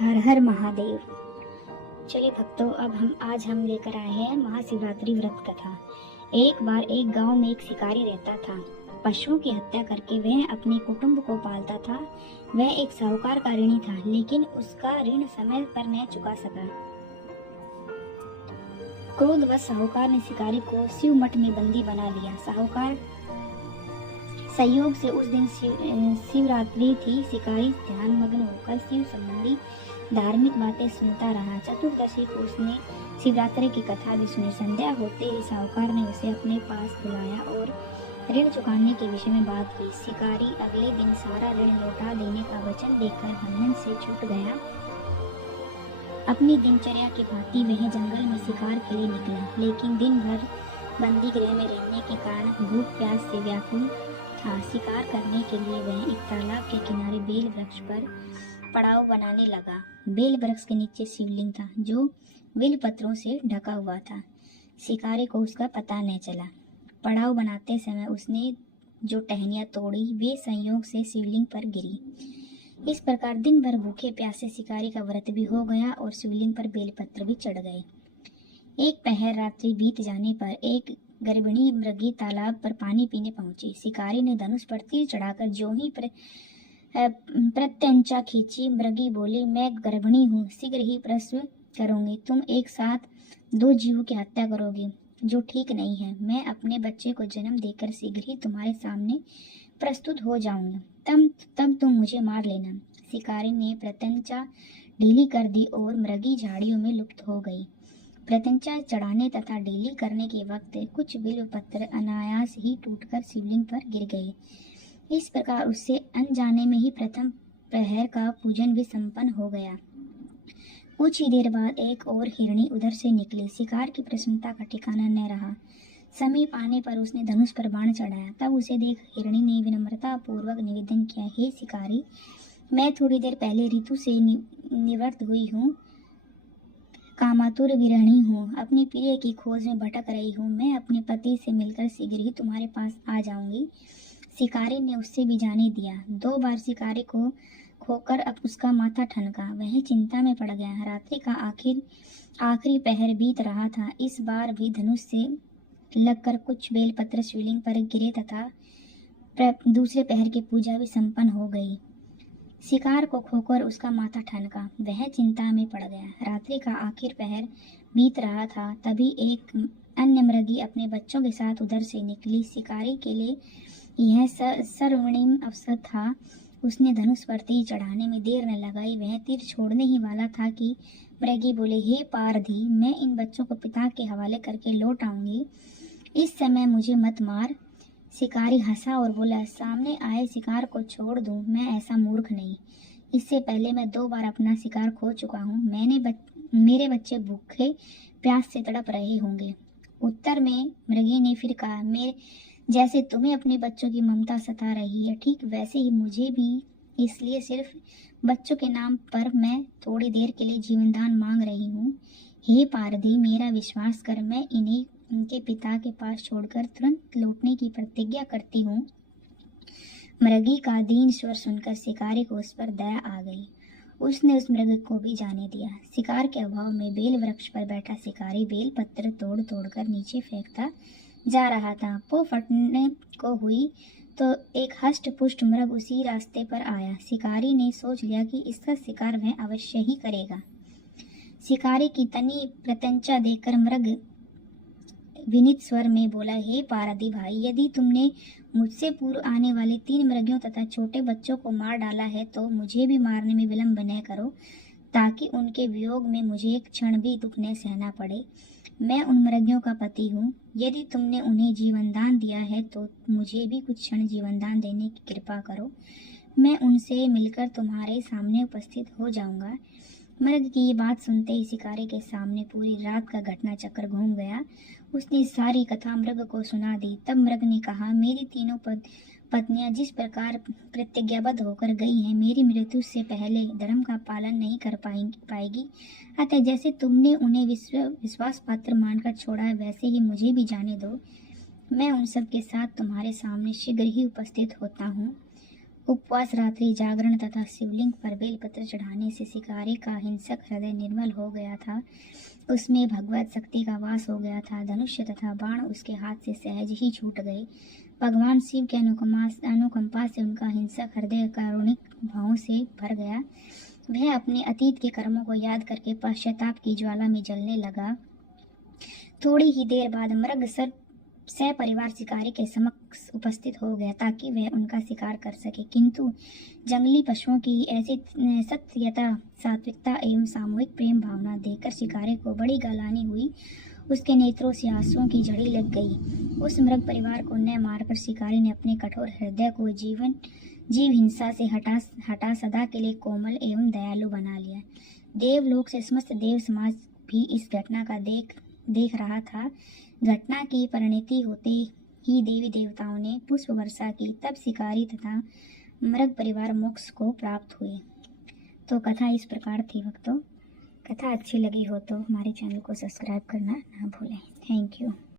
हर हर महादेव। चलिए भक्तों, अब आज हम लेकर आए हैं महाशिवरात्रि व्रत कथा। एक बार एक गांव में एक शिकारी रहता था। पशुओं की हत्या करके वह अपने कुटुंब को पालता था। वह एक साहूकार का ऋणी था, लेकिन उसका ऋण समय पर न चुका सका। क्रोधवश साहूकार ने शिकारी को शिव मठ में बंदी बना लिया। साहूकार संयोग से उस दिन शिवरात्रि थी। शिकारी ध्यान मग्न होकर शिव संबंधी धार्मिक बातें सुनता रहा। चतुर्दशी को उसने शिवरात्रि की कथा भी सुनी। संध्या होते ही साहूकार ने उसे अपने पास बुलाया और ऋण चुकाने के विषय में बात की। शिकारी अगले दिन सारा ऋण लौटा देने का वचन देकर बंधन से छूट गया। अपनी दिनचर्या की भांति वह जंगल में शिकार के लिए निकला, लेकिन दिन भर बंदी गृह में रहने के कारण भूख प्यास से व्याकुल था। शिकार करने के लिए वह एक तालाब के किनारे बेल वृक्ष पर पड़ाव बनाने लगा। बेल वृक्ष के नीचे शिवलिंग था, जो बेल पत्रों से ढका हुआ था। शिकारी को उसका पता न चला। पड़ाव बनाते समय उसने जो टहनियां तोड़ी, वे संयोग से शिवलिंग पर गिरी। इस प्रकार दिन भर भूखे प्यासे शिकारी का व्रत भी हो गया और शिवलिंग पर बेलपत्र भी चढ़ गए। एक पहर रात्रि बीत जाने पर एक गर्भिणी मृगी तालाब पर पानी पीने पहुंची। शिकारी ने धनुष पर तीर चढ़ाकर जो ही प्रत्यंचा खींची। मृगी बोली, मैं गर्भिणी हूँ, शीघ्र ही प्रसव करूंगी। तुम एक साथ दो जीवों की हत्या करोगे, जो ठीक नहीं है। मैं अपने बच्चे को जन्म देकर शीघ्र ही तुम्हारे सामने प्रस्तुत हो जाऊंगा। तब तुम मुझे मार लेना। शिकारी ने प्रत्यंचा ढीली कर दी और मृगी झाड़ियों में लुप्त हो गई। प्रत्यंचा चढ़ाने तथा ढीली करने के वक्त कुछ बिल्व पत्र अनायास ही टूटकर शिवलिंग पर गिर गए। इस प्रकार उससे अनजाने में ही प्रथम प्रहर का पूजन भी संपन्न हो गया। कुछ ही देर बाद एक और हिरणी उधर से निकली। शिकार की प्रसन्नता का ठिकाना न रहा। समीप आने पर उसने धनुष पर बाण चढ़ाया। तब उसे देख हिरणी ने विनम्रता पूर्वक निवेदन किया, हे शिकारी, मैं थोड़ी देर पहले ऋतु से निवृत्त हुई हूँ, कामातुर विरहिणी हूँ, अपने प्रिय की खोज में भटक रही हूँ। मैं अपने पति से मिलकर शीघ्र ही तुम्हारे पास आ जाऊंगी। शिकारी ने उससे भी जाने दिया। 2 बार शिकारी को खोकर अब उसका माथा ठनका। वह चिंता में पड़ गया। रात्रि का आखिरी पहर बीत रहा था। इस बार भी धनुष से लगकर कुछ बेलपत्र शिवलिंग पर गिरे तथा दूसरे पहर की पूजा भी संपन्न हो गई। शिकार को खोकर उसका माथा ठनका। वह चिंता में पड़ गया। रात्रि का आखिर पहर बीत रहा था। तभी एक अन्य मृगी अपने बच्चों के साथ उधर से निकली। शिकारी के लिए यह सर्वणिम अवसर था। उसने धनुष पर तीर चढ़ाने में देर न लगाई। वह तीर छोड़ने ही वाला था कि मृगी बोले, हे पारधी, मैं इन बच्चों को पिता के हवाले करके लौट आऊंगी, इस समय मुझे मत मार। शिकारी हंसा और बोला, सामने आए शिकार को छोड़ दूं, मैं ऐसा मूर्ख नहीं। इससे पहले मैं 2 बार अपना शिकार खो चुका हूँ। मेरे बच्चे भूखे प्यास से तड़प रहे होंगे। उत्तर में मृगी ने फिर कहा, मेरे जैसे तुम्हें अपने बच्चों की ममता सता रही है, ठीक वैसे ही मुझे भी। इसलिए सिर्फ बच्चों के नाम पर मैं थोड़ी देर के लिए जीवनदान मांग रही हूँ। हे पारधी, मेरा विश्वास कर, मैं इन्हें उनके पिता के पास छोड़कर तुरंत लौटने की प्रतिज्ञा करती हूँ। मृगी का दीन स्वर सुनकर शिकारी को उस पर दया आ गई। उसने उस मृग को भी जाने दिया। शिकार के अभाव में बेल वृक्ष पर बैठा शिकारी बेल पत्र तोड़ तोड़कर नीचे फेंकता जा रहा था। पो फटने को हुई तो एक हष्ट पुष्ट मृग उसी रास्ते पर आया। शिकारी ने सोच लिया कि इसका शिकार वह अवश्य ही करेगा। शिकारी की तनी प्रत्यंचा देखकर मृग विनीत स्वर में बोला, हे पारधी भाई, यदि तुमने मुझसे पूर्व आने वाले 3 मृगियों तथा छोटे बच्चों को मार डाला है तो मुझे भी मारने में विलंब न करो, ताकि उनके वियोग में मुझे एक क्षण भी दुख न सहना पड़े। मैं उन मृगियों का पति हूँ। यदि तुमने उन्हें जीवनदान दिया है तो मुझे भी कुछ क्षण जीवनदान देने की कृपा करो। मैं उनसे मिलकर तुम्हारे सामने उपस्थित हो जाऊंगा। मृग की ये बात सुनते ही शिकारी के सामने पूरी रात का घटना चक्र घूम गया। उसने सारी कथा मृग को सुना दी। तब मृग ने कहा, मेरी तीनों पत्नियां जिस प्रकार प्रतिज्ञाबद्ध होकर गई हैं, मेरी मृत्यु से पहले धर्म का पालन नहीं कर पाएगी। अतः जैसे तुमने उन्हें विश्वास पात्र मानकर छोड़ा है, वैसे ही मुझे भी जाने दो। मैं उन सब के साथ तुम्हारे सामने शीघ्र ही उपस्थित होता हूँ। उपवास, रात्रि जागरण तथा शिवलिंग पर बेलपत्र चढ़ाने से शिकारी का हिंसक हृदय निर्मल हो गया था। उसमें भगवत शक्ति का वास हो गया था। धनुष्य तथा बाण उसके हाथ से सहज ही छूट गए। भगवान शिव के अनुकंपा से उनका हिंसक हृदय कारुणिक भावों से भर गया। वह अपने अतीत के कर्मों को याद करके पश्चाताप की ज्वाला में जलने लगा। थोड़ी ही देर बाद मृग सपरिवार शिकारी के समक्ष उपस्थित हो गया ताकि वह उनका शिकार कर सके, किंतु जंगली पशुओं की ऐसी सत्यता, सात्विकता एवं सामूहिक प्रेम भावना देखकर शिकारी को बड़ी गलानी हुई। उसके नेत्रों से आंसुओं की झड़ी लग गई। उस मृग परिवार को न मारकर शिकारी ने अपने कठोर हृदय को जीव हिंसा से हटा सदा के लिए कोमल एवं दयालु बना लिया। देवलोक से समस्त देव समाज भी इस घटना का देख रहा था। घटना की परिणति होते ही देवी देवताओं ने पुष्प वर्षा की, तब शिकारी तथा मृग परिवार मोक्ष को प्राप्त हुए। तो कथा इस प्रकार थी भक्तों। कथा अच्छी लगी हो तो हमारे चैनल को सब्सक्राइब करना ना भूलें। Thank you.